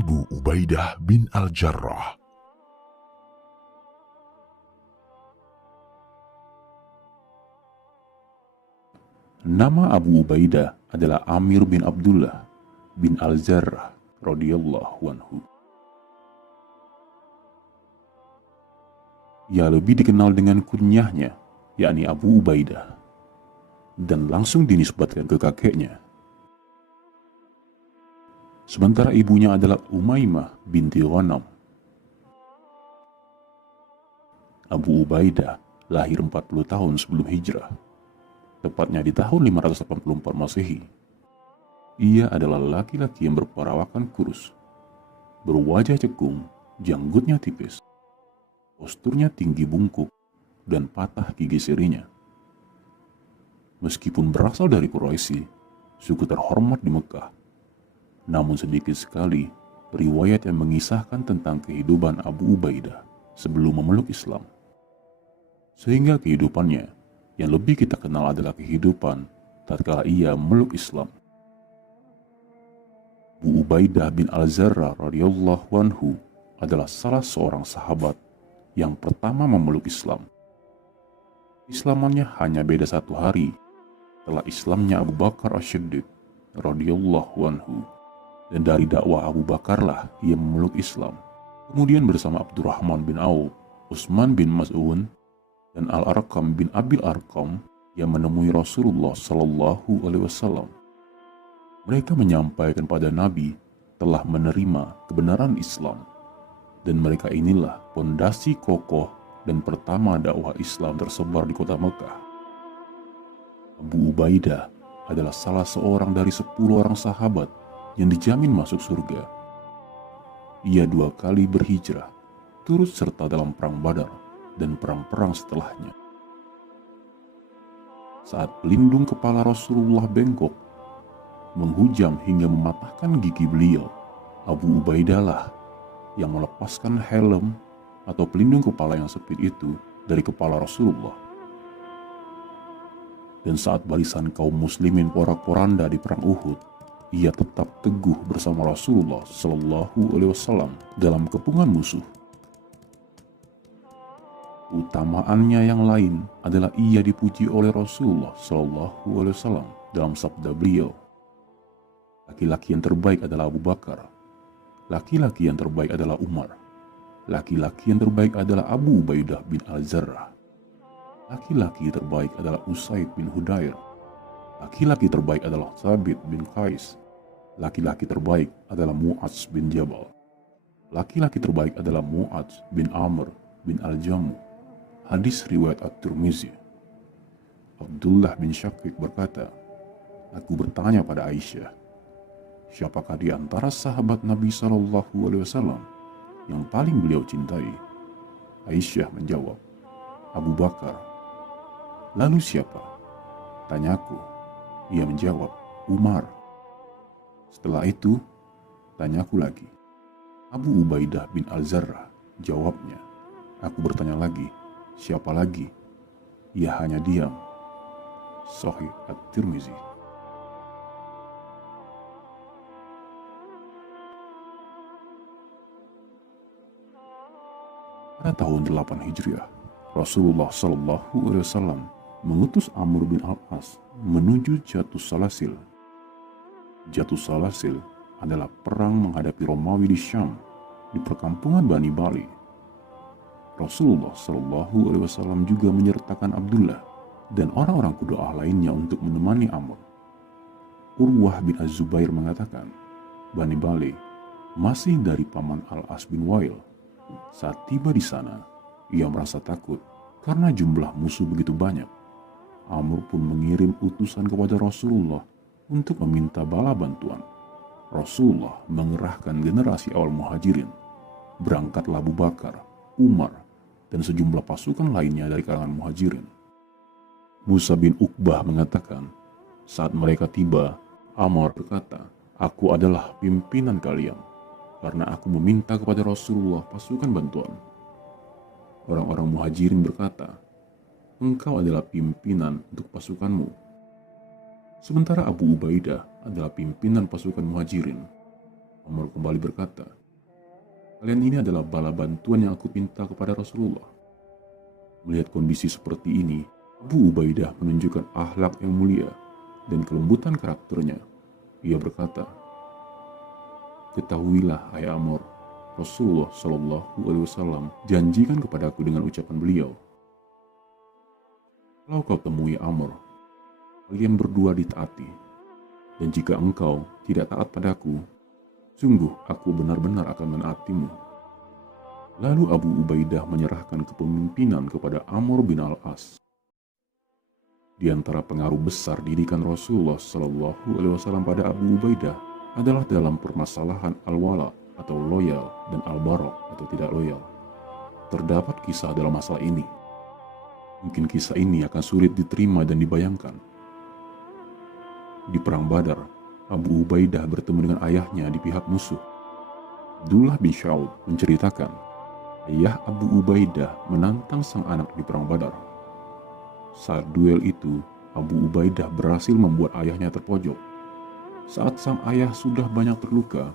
Abu Ubaidah bin Al-Jarrah. Nama Abu Ubaidah adalah Amir bin Abdullah bin Al-Jarrah radhiyallahu anhu. Ia lebih dikenal dengan kunyahnya, yakni Abu Ubaidah, dan langsung dinisbatkan ke kakeknya. Sementara ibunya adalah Umaymah binti Ghanam. Abu Ubaidah lahir 40 tahun sebelum hijrah, tepatnya di tahun 584 Masehi. Ia adalah laki-laki yang berperawakan kurus, berwajah cekung, janggutnya tipis, posturnya tinggi bungkuk, dan patah gigi sirinya. Meskipun berasal dari Quraisy, suku terhormat di Mekah, namun sedikit sekali riwayat yang mengisahkan tentang kehidupan Abu Ubaidah sebelum memeluk Islam. Sehingga kehidupannya yang lebih kita kenal adalah kehidupan tatkala ia memeluk Islam. Abu Ubaidah bin Al-Jarrah radhiyallahu anhu adalah salah seorang sahabat yang pertama memeluk Islam. Islamannya hanya beda 1 hari setelah Islamnya Abu Bakar As-Siddiq radhiyallahu anhu. Dan dari dakwah Abu Bakarlah ia memeluk Islam. Kemudian bersama Abdurrahman bin Auf, Utsman bin Mas'un, dan Al-Arqam bin Abil Arqam yang menemui Rasulullah Sallallahu Alaihi Wasallam. Mereka menyampaikan pada Nabi telah menerima kebenaran Islam, dan mereka inilah pondasi kokoh dan pertama dakwah Islam tersebar di kota Mekah. Abu Ubaidah adalah salah seorang dari 10 orang sahabat yang dijamin masuk surga. Ia 2 kali berhijrah, turut serta dalam perang Badar dan perang-perang setelahnya. Saat pelindung kepala Rasulullah bengkok, menghujam hingga mematahkan gigi beliau, Abu Ubaidah lah yang melepaskan helm atau pelindung kepala yang sempit itu dari kepala Rasulullah. Dan saat barisan kaum muslimin porak-poranda di perang Uhud, ia tetap teguh bersama Rasulullah Sallallahu Alaihi Wasallam dalam kepungan musuh. Utamaannya yang lain adalah ia dipuji oleh Rasulullah Sallallahu Alaihi Wasallam dalam sabda beliau, laki-laki yang terbaik adalah Abu Bakar, laki-laki yang terbaik adalah Umar, laki-laki yang terbaik adalah Abu Ubaidah bin Al-Jarrah, laki-laki terbaik adalah Usaid bin Hudair, laki-laki terbaik adalah Thabit bin Qais, laki-laki terbaik adalah Mu'adz bin Jabal, laki-laki terbaik adalah Mu'adz bin Amr bin Al-Jamu. Hadis riwayat At-Tirmizi. Abdullah bin Syakik berkata, aku bertanya pada Aisyah, siapakah di antara sahabat Nabi Sallallahu Alaihi Wasallam yang paling beliau cintai? Aisyah menjawab, Abu Bakar. Lalu siapa? Tanyaku. Ia menjawab, Umar. Setelah itu, tanyaku lagi, Abu Ubaidah bin Al-Jarrah. Jawabnya. Aku bertanya lagi, siapa lagi? Ia hanya diam. Sahih At-Tirmizi. Pada tahun 8 Hijriah, Rasulullah Sallallahu Alaihi Wasallam mengutus Amr bin Al-As menuju Jatus Salasil. Jatus Salasil adalah perang menghadapi Romawi di Syam, di perkampungan Bani Bali. Rasulullah Sallallahu Alaihi Wasallam juga menyertakan Abdullah dan orang-orang kudoah lainnya untuk menemani Amr. Urwah bin Az-Zubair mengatakan, Bani Bali masih dari paman Al-As bin Wail. Saat tiba di sana, ia merasa takut karena jumlah musuh begitu banyak. Amr pun mengirim utusan kepada Rasulullah untuk meminta bala bantuan. Rasulullah mengerahkan generasi awal muhajirin. Berangkatlah Abu Bakar, Umar, dan sejumlah pasukan lainnya dari kalangan muhajirin. Musa bin Uqbah mengatakan, saat mereka tiba, Amr berkata, aku adalah pimpinan kalian, karena aku meminta kepada Rasulullah pasukan bantuan. Orang-orang muhajirin berkata, engkau adalah pimpinan untuk pasukanmu. Sementara Abu Ubaidah adalah pimpinan pasukan muhajirin. Amr kembali berkata, "Kalian ini adalah bala bantuan yang aku minta kepada Rasulullah." Melihat kondisi seperti ini, Abu Ubaidah menunjukkan akhlak yang mulia dan kelembutan karakternya. Ia berkata, "Ketahuilah, hai Amr, Rasulullah Shallallahu Alaihi Wasallam janjikan kepadaku dengan ucapan beliau, kalau kau temui Amr, kalian berdua ditaati, dan jika engkau tidak taat padaku, sungguh aku benar-benar akan menaatimu." Lalu Abu Ubaidah menyerahkan kepemimpinan kepada Amr bin Al-As. Di antara pengaruh besar didikan Rasulullah Shallallahu Alaihi Wasallam pada Abu Ubaidah adalah dalam permasalahan al-wala atau loyal dan al-bara atau tidak loyal. Terdapat kisah dalam masalah ini. Mungkin kisah ini akan sulit diterima dan dibayangkan. Di Perang Badar, Abu Ubaidah bertemu dengan ayahnya di pihak musuh. Abdullah bin Syaud menceritakan, ayah Abu Ubaidah menantang sang anak di Perang Badar. Saat duel itu, Abu Ubaidah berhasil membuat ayahnya terpojok. Saat sang ayah sudah banyak terluka,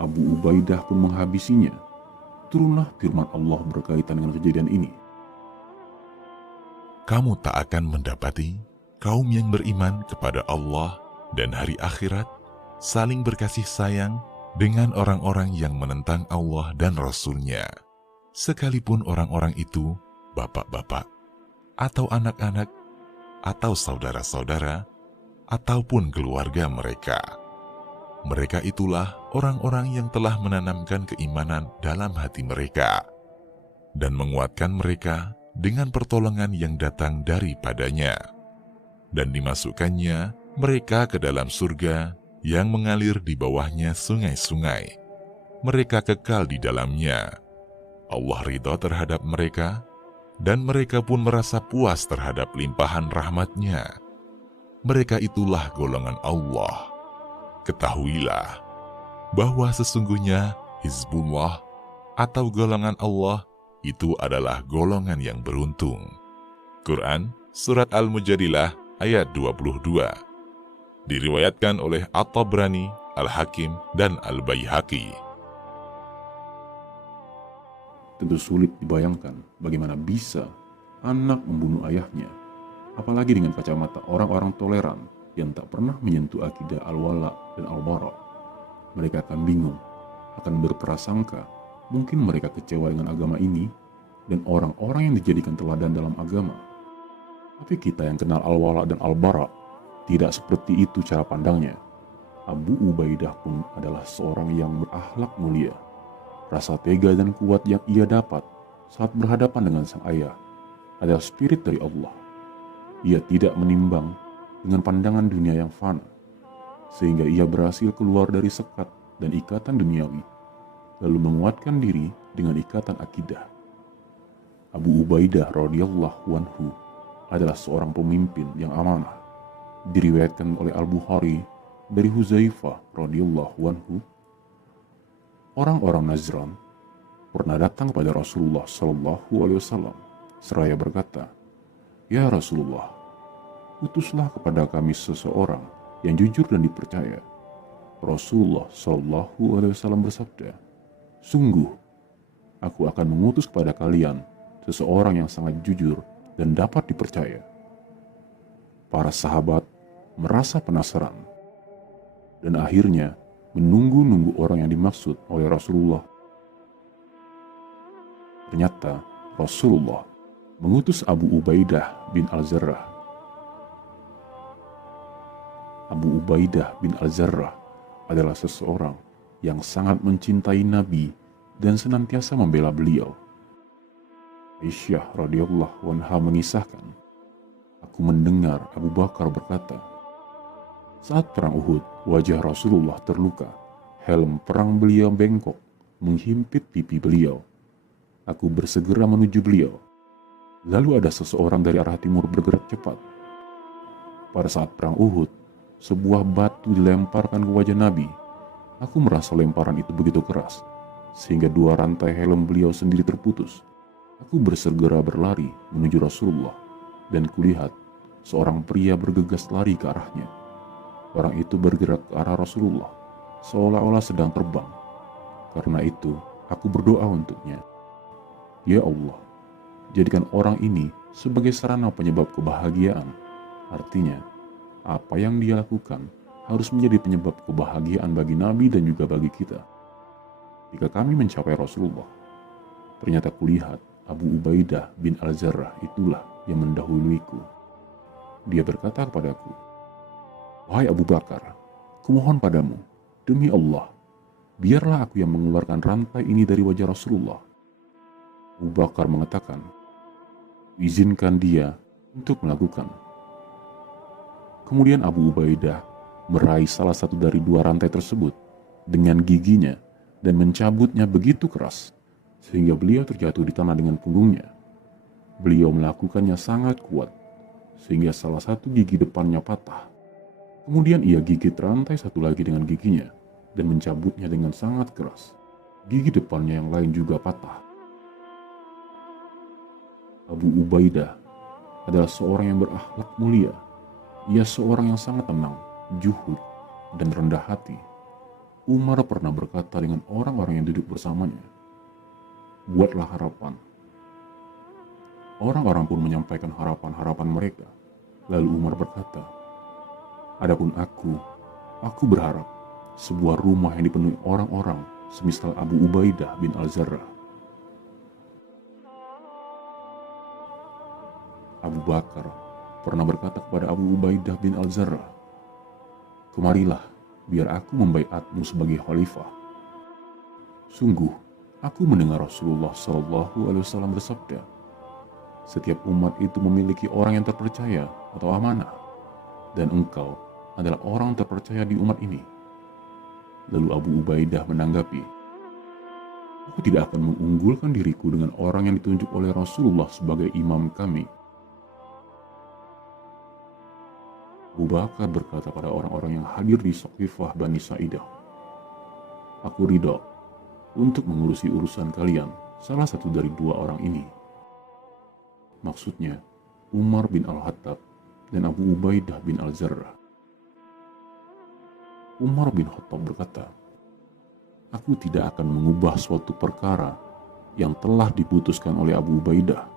Abu Ubaidah pun menghabisinya. Turunlah firman Allah berkaitan dengan kejadian ini. Kamu tak akan mendapati kaum yang beriman kepada Allah dan hari akhirat saling berkasih sayang dengan orang-orang yang menentang Allah dan Rasul-Nya, sekalipun orang-orang itu bapak-bapak, atau anak-anak, atau saudara-saudara, ataupun keluarga mereka. Mereka itulah orang-orang yang telah menanamkan keimanan dalam hati mereka dan menguatkan mereka dengan pertolongan yang datang daripadanya, dan dimasukkannya mereka ke dalam surga yang mengalir di bawahnya sungai-sungai. Mereka kekal di dalamnya. Allah ridha terhadap mereka, dan mereka pun merasa puas terhadap limpahan rahmat-Nya. Mereka itulah golongan Allah. Ketahuilah bahwa sesungguhnya Hizbullah atau golongan Allah itu adalah golongan yang beruntung. Quran Surat Al-Mujadilah ayat 22. Diriwayatkan oleh At-Tabrani, Al-Hakim, dan Al-Baihaqi. Tentu sulit dibayangkan bagaimana bisa anak membunuh ayahnya, apalagi dengan kacamata orang-orang toleran yang tak pernah menyentuh akidah al-wala dan al-bara. Mereka akan bingung, akan berprasangka, mungkin mereka kecewa dengan agama ini dan orang-orang yang dijadikan teladan dalam agama. Tapi kita yang kenal al-wala dan al-bara, tidak seperti itu cara pandangnya. Abu Ubaidah pun adalah seorang yang berakhlak mulia. Rasa tega dan kuat yang ia dapat saat berhadapan dengan sang ayah adalah spirit dari Allah. Ia tidak menimbang dengan pandangan dunia yang fana, sehingga ia berhasil keluar dari sekat dan ikatan duniawi, lalu menguatkan diri dengan ikatan akidah. Abu Ubaidah radhiyallahu anhu adalah seorang pemimpin yang amanah. Diriwayatkan oleh Al-Bukhari dari Huzaifah radhiyallahu anhu, orang-orang Najran pernah datang kepada Rasulullah Shallallahu Alaihi Wasallam seraya berkata, "Ya Rasulullah, utuslah kepada kami seseorang yang jujur dan dipercaya." Rasulullah Shallallahu Alaihi Wasallam bersabda, "Sungguh, aku akan mengutus kepada kalian seseorang yang sangat jujur dan dapat dipercaya." Para sahabat merasa penasaran dan akhirnya menunggu-nunggu orang yang dimaksud oleh Rasulullah. Ternyata Rasulullah mengutus Abu Ubaidah bin Al-Jarrah. Abu Ubaidah bin Al-Jarrah adalah seseorang yang sangat mencintai Nabi dan senantiasa membela beliau. Aisyah radhiyallahu anha mengisahkan, "Aku mendengar Abu Bakar berkata, saat perang Uhud, wajah Rasulullah terluka, helm perang beliau bengkok, menghimpit pipi beliau. Aku bersegera menuju beliau. Lalu ada seseorang dari arah timur bergerak cepat. Pada saat perang Uhud, sebuah batu dilemparkan ke wajah Nabi. Aku merasa lemparan itu begitu keras, sehingga dua rantai helm beliau sendiri terputus. Aku bersegera berlari menuju Rasulullah, dan kulihat seorang pria bergegas lari ke arahnya. Orang itu bergerak ke arah Rasulullah, seolah-olah sedang terbang. Karena itu, aku berdoa untuknya. Ya Allah, jadikan orang ini sebagai sarana penyebab kebahagiaan. Artinya, apa yang dia lakukan harus menjadi penyebab kebahagiaan bagi Nabi dan juga bagi kita. Jika kami mencapai Rasulullah, ternyata kulihat Abu Ubaidah bin Al-Jarrah itulah yang mendahuluiku. Dia berkata kepadaku, "Wahai Abu Bakar, kumohon padamu, demi Allah, biarlah aku yang mengeluarkan rantai ini dari wajah Rasulullah." Abu Bakar mengatakan, "Izinkan dia untuk melakukan." Kemudian Abu Ubaidah meraih salah satu dari dua rantai tersebut dengan giginya dan mencabutnya begitu keras sehingga beliau terjatuh di tanah dengan punggungnya. Beliau melakukannya sangat kuat sehingga salah satu gigi depannya patah. Kemudian ia gigit rantai satu lagi dengan giginya dan mencabutnya dengan sangat keras. Gigi depannya yang lain juga patah. Abu Ubaidah adalah seorang yang berakhlak mulia. Ia seorang yang sangat tenang, juhud, dan rendah hati. Umar pernah berkata dengan orang-orang yang duduk bersamanya, "Buatlah harapan." Orang-orang pun menyampaikan harapan-harapan mereka. Lalu Umar berkata, "Adapun aku berharap sebuah rumah yang dipenuhi orang-orang semisal Abu Ubaidah bin Al-Jarrah." Abu Bakar pernah berkata kepada Abu Ubaidah bin Al-Jarrah, "Kemarilah, biar aku membaiatmu sebagai khalifah." Sungguh, aku mendengar Rasulullah SAW bersabda, "Setiap umat itu memiliki orang yang terpercaya atau amanah, dan engkau adalah orang terpercaya di umat ini." Lalu Abu Ubaidah menanggapi, "Aku tidak akan mengunggulkan diriku dengan orang yang ditunjuk oleh Rasulullah sebagai imam kami." Abu Bakar berkata pada orang-orang yang hadir di Saqifah Bani Sa'idah, "Aku ridho untuk mengurusi urusan kalian, salah satu dari dua orang ini." Maksudnya Umar bin Al-Khattab dan Abu Ubaidah bin Al-Jarrah. Umar bin Khattab berkata, "Aku tidak akan mengubah suatu perkara yang telah diputuskan oleh Abu Ubaidah."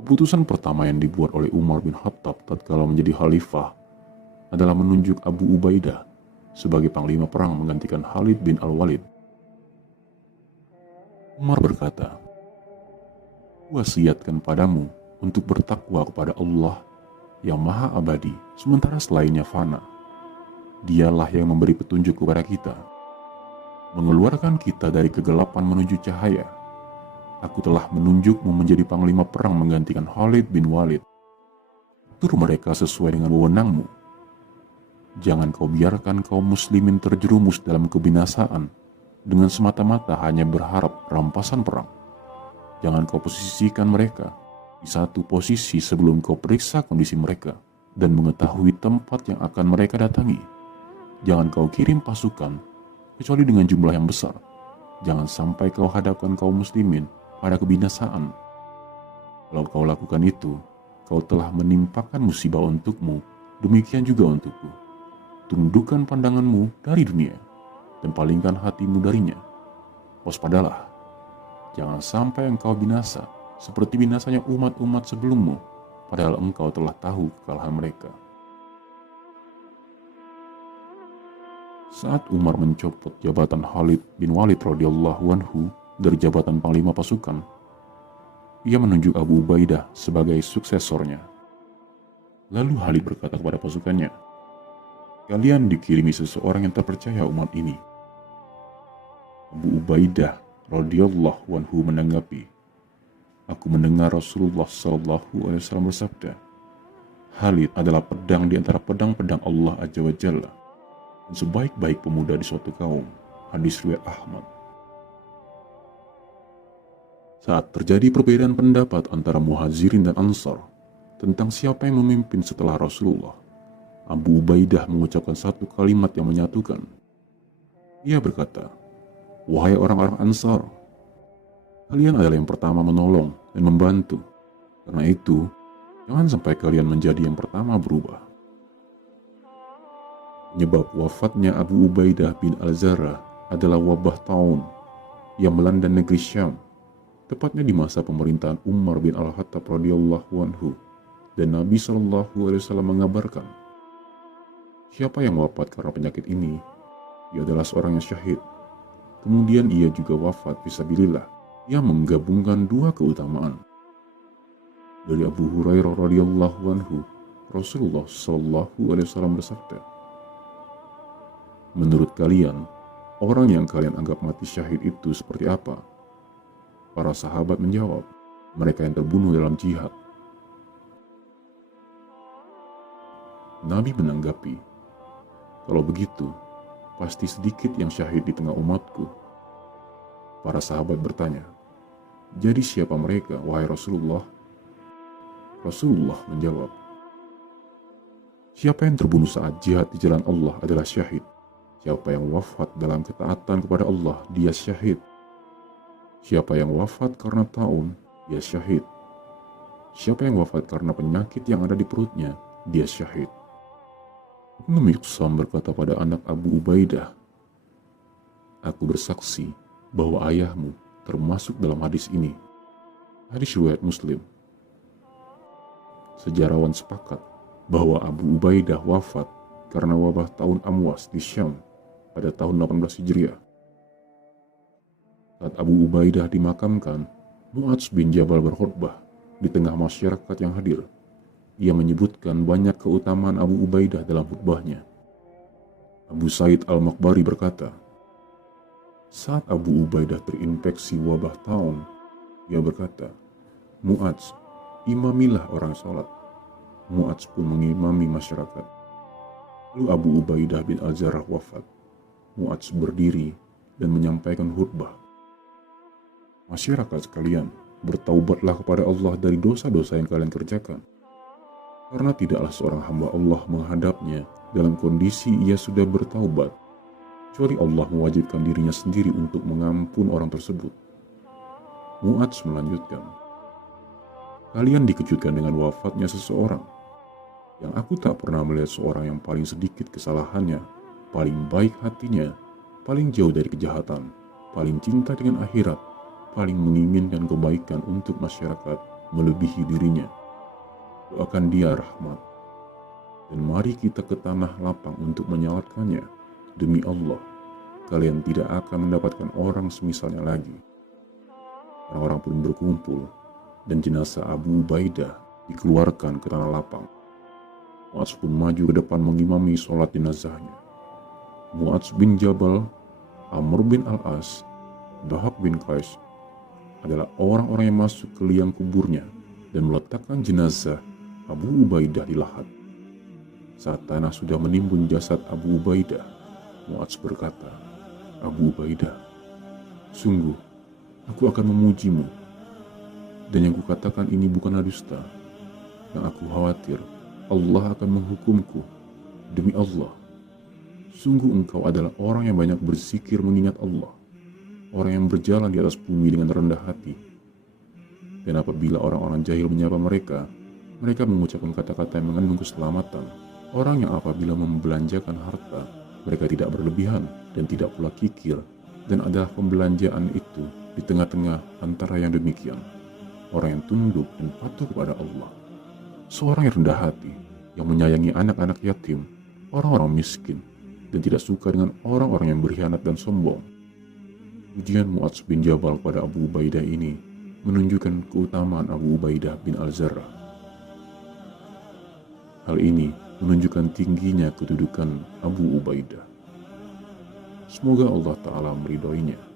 Keputusan pertama yang dibuat oleh Umar bin Khattab tatkala menjadi khalifah adalah menunjuk Abu Ubaidah sebagai panglima perang menggantikan Khalid bin Al-Walid. Umar berkata, "Wasiatkan padamu untuk bertakwa kepada Allah yang maha abadi sementara selainnya fana. Dialah yang memberi petunjuk kepada kita, mengeluarkan kita dari kegelapan menuju cahaya. Aku telah menunjukmu menjadi panglima perang menggantikan Khalid bin Walid. Atur mereka sesuai dengan wewenangmu. Jangan kau biarkan kaum muslimin terjerumus dalam kebinasaan dengan semata-mata hanya berharap rampasan perang. Jangan kau posisikan mereka di satu posisi sebelum kau periksa kondisi mereka dan mengetahui tempat yang akan mereka datangi. Jangan kau kirim pasukan kecuali dengan jumlah yang besar. Jangan sampai kau hadapkan kaum muslimin pada kebinasaan. Kalau kau lakukan itu, kau telah menimpakan musibah untukmu, demikian juga untukku. Tundukkan pandanganmu dari dunia dan palingkan hatimu darinya. Waspadalah, jangan sampai engkau binasa seperti binasanya umat-umat sebelummu, padahal engkau telah tahu kekalahan mereka." Saat Umar mencopot jabatan Khalid bin Walid radhiyallahu anhu dari jabatan panglima pasukan, ia menunjuk Abu Ubaidah sebagai suksesornya. Lalu Khalid berkata kepada pasukannya, "Kalian dikirimi seseorang yang terpercaya umat ini." Abu Ubaidah radhiyallahu anhu menanggapi, "Aku mendengar Rasulullah SAW bersabda, Khalid adalah pedang di antara pedang-pedang Allah Azza wa Jalla dan sebaik-baik pemuda di suatu kaum." Hadis riwayat Ahmad. Saat terjadi perbedaan pendapat antara Muhajirin dan Ansar tentang siapa yang memimpin setelah Rasulullah, Abu Ubaidah mengucapkan satu kalimat yang menyatukan. Ia berkata, "Wahai orang-orang Ansar, kalian adalah yang pertama menolong dan membantu. Karena itu, jangan sampai kalian menjadi yang pertama berubah." Penyebab wafatnya Abu Ubaidah bin Al-Jarrah adalah wabah taun yang melanda negeri Syam, tepatnya di masa pemerintahan Umar bin Al-Khattab radhiyallahu anhu. Dan Nabi SAW mengabarkan, siapa yang wafat karena penyakit ini, ia adalah seorang yang syahid. Kemudian ia juga wafat fisabilillah, yang menggabungkan dua keutamaan. Dari Abu Hurairah radhiyallahu anhu, Rasulullah SAW bersabda, menurut kalian, orang yang kalian anggap mati syahid itu seperti apa? Para sahabat menjawab, mereka yang terbunuh dalam jihad. Nabi menanggapi, kalau begitu, pasti sedikit yang syahid di tengah umatku. Para sahabat bertanya, jadi siapa mereka, wahai Rasulullah? Rasulullah menjawab, siapa yang terbunuh saat jihad di jalan Allah adalah syahid. Siapa yang wafat dalam ketaatan kepada Allah, dia syahid. Siapa yang wafat karena taun, dia syahid. Siapa yang wafat karena penyakit yang ada di perutnya, dia syahid. Ibnu Miqsam berkata pada anak Abu Ubaidah, aku bersaksi bahwa ayahmu termasuk dalam hadis ini. Hadis riwayat Muslim. Sejarawan sepakat bahwa Abu Ubaidah wafat karena wabah tahun Amwas di Syam pada tahun 18 Hijriah. Saat Abu Ubaidah dimakamkan, Mu'adz bin Jabal berkhutbah di tengah masyarakat yang hadir. Ia menyebutkan banyak keutamaan Abu Ubaidah dalam khutbahnya. Abu Said Al-Maqbari berkata, saat Abu Ubaidah terinfeksi wabah taun, ia berkata, Mu'adz, imamilah orang sholat. Mu'adz pun mengimami masyarakat. Lalu Abu Ubaidah bin Al-Jarrah wafat. Mu'adz berdiri dan menyampaikan khutbah. Masyarakat sekalian, bertaubatlah kepada Allah dari dosa-dosa yang kalian kerjakan. Karena tidaklah seorang hamba Allah menghadapnya dalam kondisi ia sudah bertaubat, kecuali Allah mewajibkan dirinya sendiri untuk mengampun orang tersebut. Mu'adz melanjutkan, kalian dikejutkan dengan wafatnya seseorang yang aku tak pernah melihat seorang yang paling sedikit kesalahannya, paling baik hatinya, paling jauh dari kejahatan, paling cinta dengan akhirat, paling menginginkan kebaikan untuk masyarakat melebihi dirinya. Doakan dia rahmat, dan mari kita ke tanah lapang untuk menyalatkannya. Demi Allah, kalian tidak akan mendapatkan orang semisalnya lagi. Orang-orang pun berkumpul, dan jenazah Abu Ubaidah dikeluarkan ke tanah lapang. Mu'adz pun maju ke depan mengimami sholat jenazahnya. Mu'adz bin Jabal, Amr bin Al-As, Dahab bin Qais adalah orang-orang yang masuk ke liang kuburnya dan meletakkan jenazah Abu Ubaidah di lahat. Saat tanah sudah menimbun jasad Abu Ubaidah, Mu'adz berkata, Abu Ubaidah, sungguh aku akan memujimu, dan yang kukatakan ini bukanlah dusta. Yang aku khawatir, Allah akan menghukumku. Demi Allah, sungguh engkau adalah orang yang banyak berzikir mengingat Allah, orang yang berjalan di atas bumi dengan rendah hati. Dan apabila orang-orang jahil menyapa mereka, mereka mengucapkan kata-kata yang mengandung keselamatan. Orang yang apabila membelanjakan harta, mereka tidak berlebihan dan tidak pula kikir, dan adalah pembelanjaan itu di tengah-tengah antara yang demikian, orang yang tunduk dan patuh kepada Allah, seorang yang rendah hati, yang menyayangi anak-anak yatim, orang-orang miskin, dan tidak suka dengan orang-orang yang berkhianat dan sombong. Pujian Mu'adz bin Jabal pada Abu Ubaidah ini menunjukkan keutamaan Abu Ubaidah bin Al-Jarrah. Hal ini menunjukkan tingginya kedudukan Abu Ubaidah. Semoga Allah Ta'ala meridhoinya.